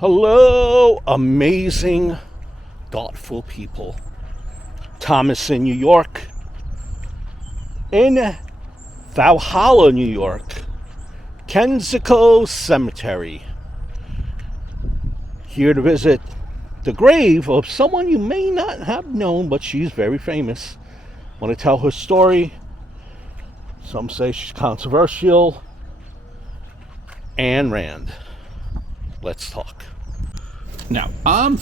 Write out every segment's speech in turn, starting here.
Hello, amazing, thoughtful people. Thomas in New York, in Valhalla, New York, Kensico Cemetery. Here to visit the grave of someone you may not have known, but she's very famous. Want to tell her story. Some say she's controversial. Ayn Rand. Let's talk. Now, I'm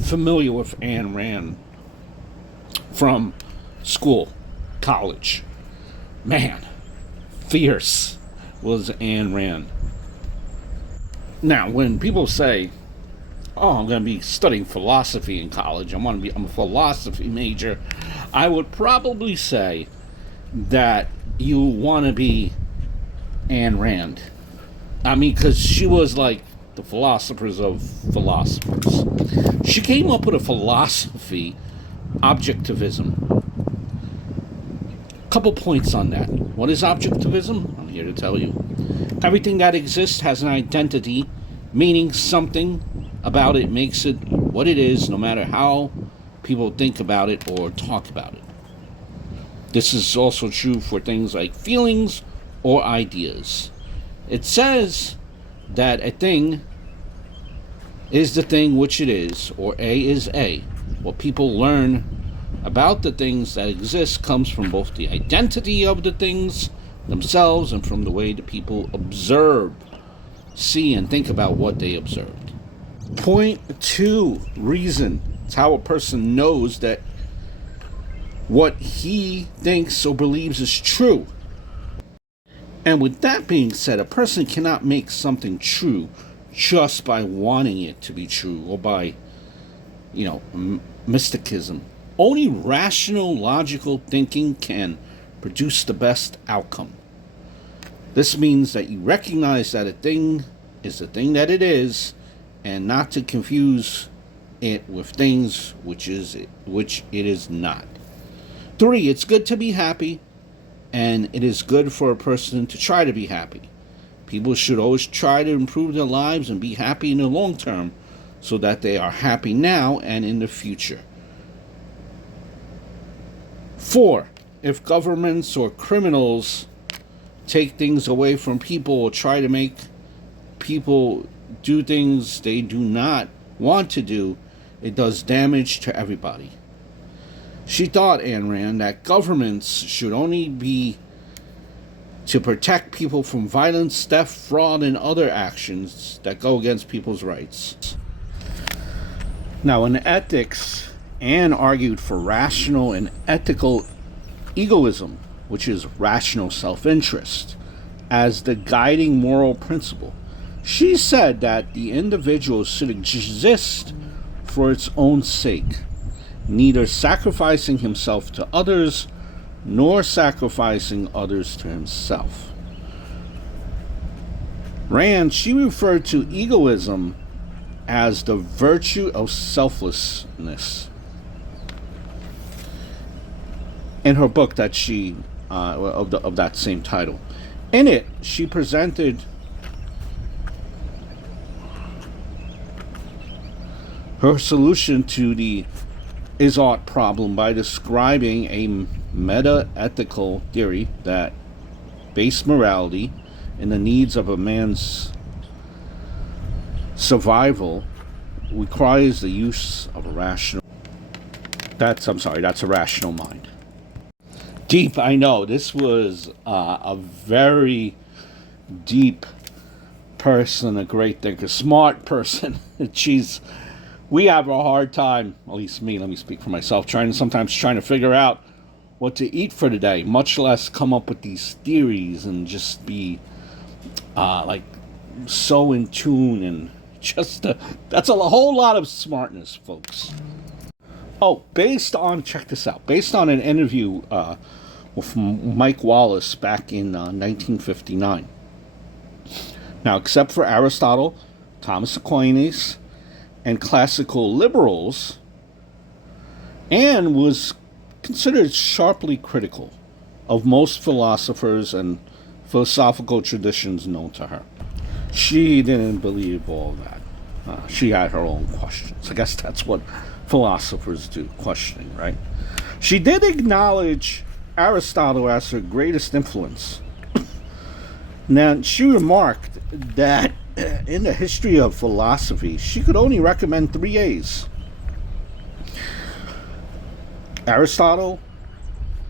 familiar with Ayn Rand from school, college. Man, fierce was Ayn Rand. Now, when people say, "Oh, I'm going to be studying philosophy in college. I'm a philosophy major," I would probably say that you want to be Ayn Rand. I mean, because she was like the philosophers of philosophers. She came up with a philosophy, objectivism. Couple points on that. What is objectivism? I'm here to tell you. Everything that exists has an identity, meaning something about it makes it what it is, no matter how people think about it or talk about it. This is also true for things like feelings or ideas. It says that a thing is the thing which it is, or A is A. What people learn about the things that exist comes from both the identity of the things themselves and from the way the people observe, see, and think about what they observed. Point 2, reason. It's how a person knows that what he thinks or believes is true. And with that being said, a person cannot make something true just by wanting it to be true or by, mysticism. Only rational, logical thinking can produce the best outcome. This means that you recognize that a thing is the thing that it is, and not to confuse it with things which it is not. 3, it's good to be happy. And it is good for a person to try to be happy. People should always try to improve their lives and be happy in the long term so that they are happy now and in the future. 4, if governments or criminals take things away from people or try to make people do things they do not want to do, it does damage to everybody. She thought, Ayn Rand, that governments should only be to protect people from violence, theft, fraud, and other actions that go against people's rights. Now, in ethics, Ayn argued for rational and ethical egoism, which is rational self-interest, as the guiding moral principle. She said that the individual should exist for its own sake, neither sacrificing himself to others, nor sacrificing others to himself. Rand, she referred to egoism as the virtue of selflessness. In her book that she, of that same title. In it, she presented her solution to the is-ought problem by describing a meta-ethical theory that based morality in the needs of a man's survival requires the use of a rational that's a rational mind. Deep, I know. This was a very deep person, a great thinker, smart person. We have a hard time, at least me, let me speak for myself, trying to figure out what to eat for the day, much less come up with these theories and just be so in tune and that's a whole lot of smartness, folks. Oh, check this out, based on an interview with Mike Wallace back in 1959. Now, except for Aristotle, Thomas Aquinas, and classical liberals, Anne was considered sharply critical of most philosophers and philosophical traditions known to her. She didn't believe all that. She had her own questions. I guess that's what philosophers do, questioning, right? She did acknowledge Aristotle as her greatest influence. Now, she remarked that in the history of philosophy, she could only recommend three A's: Aristotle,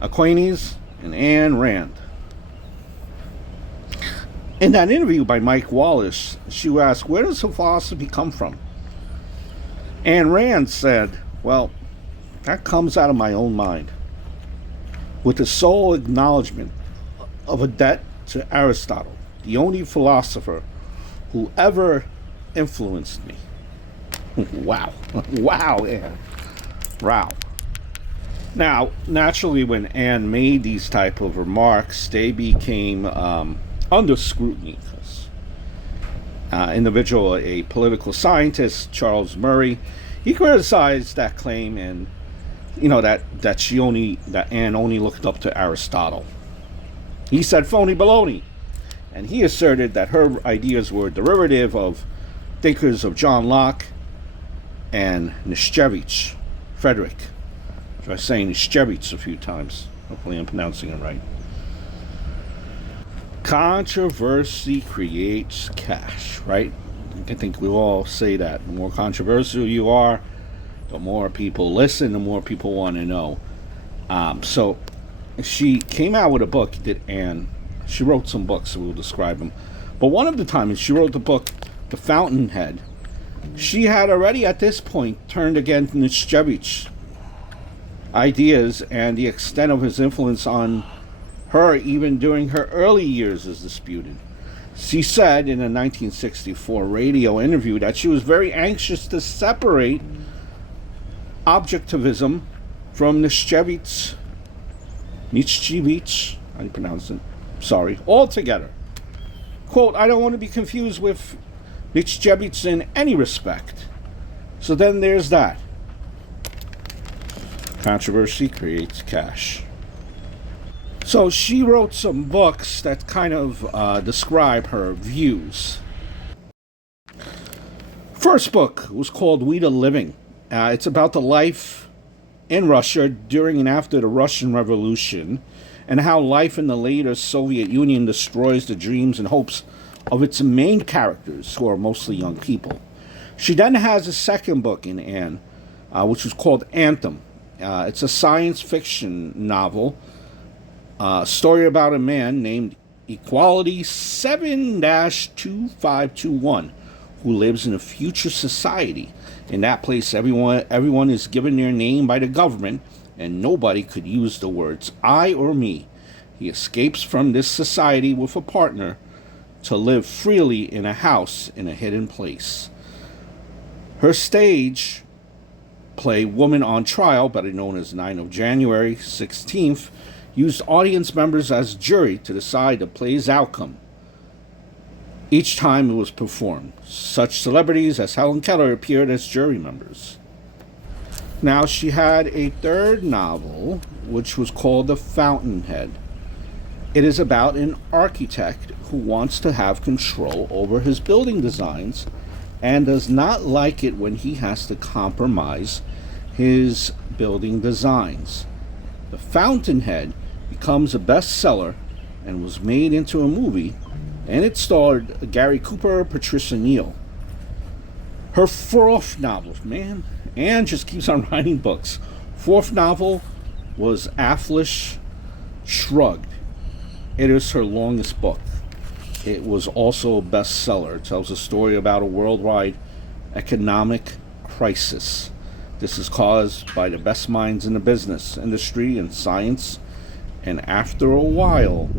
Aquinas, and Ayn Rand. In that interview by Mike Wallace, she was asked, where does philosophy come from? Ayn Rand said, well, that comes out of my own mind, with the sole acknowledgement of a debt to Aristotle, the only philosopher who ever influenced me. Wow. Wow, Anne. Wow. Now, naturally, when Anne made these type of remarks, they became under scrutiny because individual, a political scientist, Charles Murray, he criticized that claim, and that Anne only looked up to Aristotle. He said phony baloney, and he asserted that her ideas were derivative of thinkers of John Locke and Nietzsche, Frederick. I was saying Nietzsche a few times. Hopefully I'm pronouncing it right. Controversy creates cash, right? I think we all say that. The more controversial you are, the more people listen, the more people want to know. So she came out with a book, and she wrote some books, so we'll describe them. But one of the times she wrote the book, The Fountainhead, she had already at this point turned against Nietzsche ideas, and the extent of his influence on her even during her early years is disputed. She said in a 1964 radio interview that she was very anxious to separate objectivism from Nietzsche, how do you pronounce it? Sorry, altogether. Quote, I don't want to be confused with Nietzsche in any respect. So then there's that. Controversy creates cash. So she wrote some books that kind of describe her views. First book was called We the Living. It's about the life in Russia during and after the Russian Revolution, and how life in the later Soviet Union destroys the dreams and hopes of its main characters, who are mostly young people. She then has a second book in Anne, which was called Anthem. It's a science fiction novel, story about a man named Equality 7-2521, who lives in a future society. In that place, everyone is given their name by the government, and nobody could use the words I or me. He escapes from this society with a partner to live freely in a house in a hidden place. Her stage play, Woman on Trial, better known as 9 of January 16th, used audience members as jury to decide the play's outcome each time it was performed. Such celebrities as Helen Keller appeared as jury members. Now, she had a third novel, which was called The Fountainhead. It is about an architect who wants to have control over his building designs and does not like it when he has to compromise his building designs. The Fountainhead becomes a bestseller and was made into a movie, and it starred Gary Cooper, Patricia Neal. Her fourth novel, man, Anne just keeps on writing books. Fourth novel was Atlas Shrugged. It is her longest book. It was also a bestseller. It tells a story about a worldwide economic crisis. This is caused by the best minds in the business industry and science, and after a while,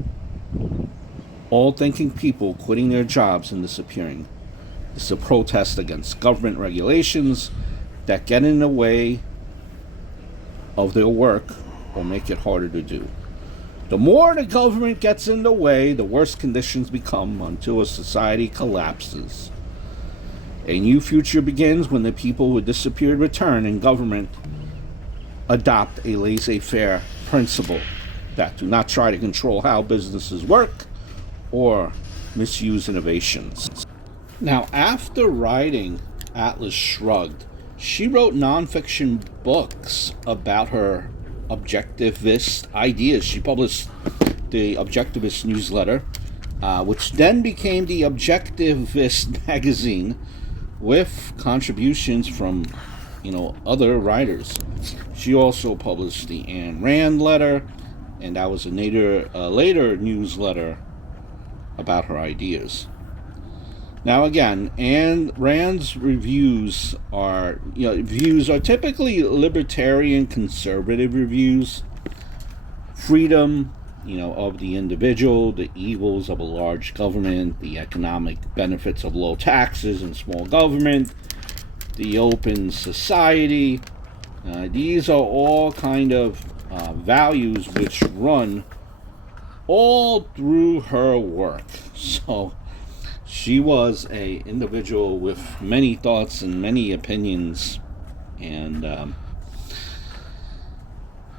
all thinking people quitting their jobs and disappearing. This is a protest against government regulations that get in the way of their work or make it harder to do. The more the government gets in the way, the worse conditions become until a society collapses. A new future begins when the people who disappeared return and government adopt a laissez-faire principle that do not try to control how businesses work or misuse innovations. Now, after writing Atlas Shrugged. She wrote nonfiction books about her objectivist ideas. She published the Objectivist newsletter, which then became the Objectivist magazine, with contributions from, other writers. She also published the Ayn Rand letter, and that was a later newsletter about her ideas. Now again, Ayn Rand's views are typically libertarian conservative reviews. Freedom, of the individual, the evils of a large government, the economic benefits of low taxes and small government, the open society. These are all kind of values which run all through her work. So she was an individual with many thoughts and many opinions. And,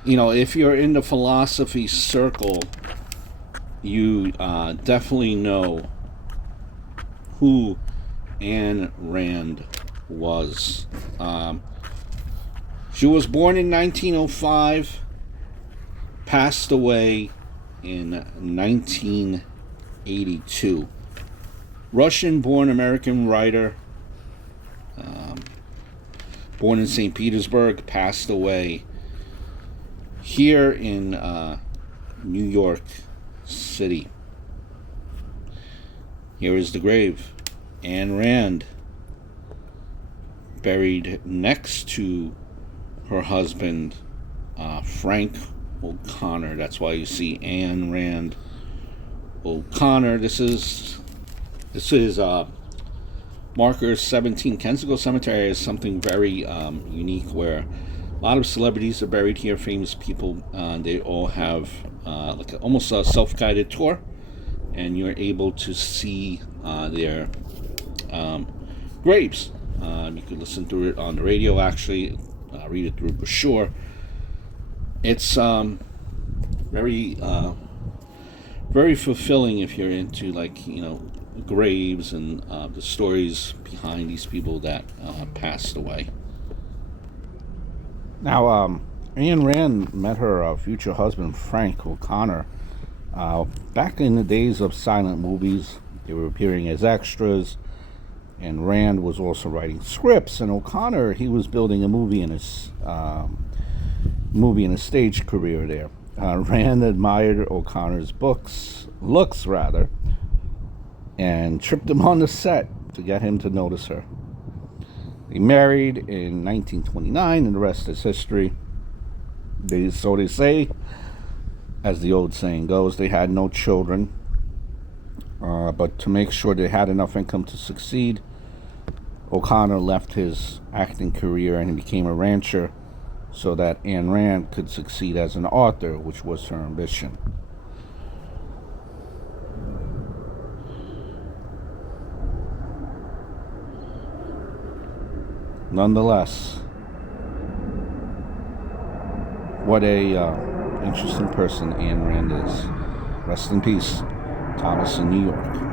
if you're in the philosophy circle, you definitely know who Ayn Rand was. She was born in 1905, passed away in 1982. Russian-born American writer, born in St. Petersburg, passed away here in New York City. Here is the grave. Ayn Rand, buried next to her husband, Frank O'Connor. That's why you see Ayn Rand O'Connor. This is Marker 17. Kensico Cemetery is something very unique, where a lot of celebrities are buried here, famous people. They all have almost a self-guided tour, and you're able to see their graves. You could listen to it on the radio, actually, read it through a brochure. It's very very fulfilling if you're into graves and the stories behind these people that passed away. Now, Ayn Rand met her future husband, Frank O'Connor, back in the days of silent movies. They were appearing as extras, and Rand was also writing scripts. And O'Connor, he was building a movie in his stage career there. Rand admired O'Connor's looks, and tripped him on the set to get him to notice her. They married in 1929, and the rest is history. So they say, as the old saying goes, they had no children. But to make sure they had enough income to succeed, O'Connor left his acting career and he became a rancher so that Ayn Rand could succeed as an author, which was her ambition. Nonetheless, what a interesting person Ayn Rand is. Rest in peace, Thomas in New York.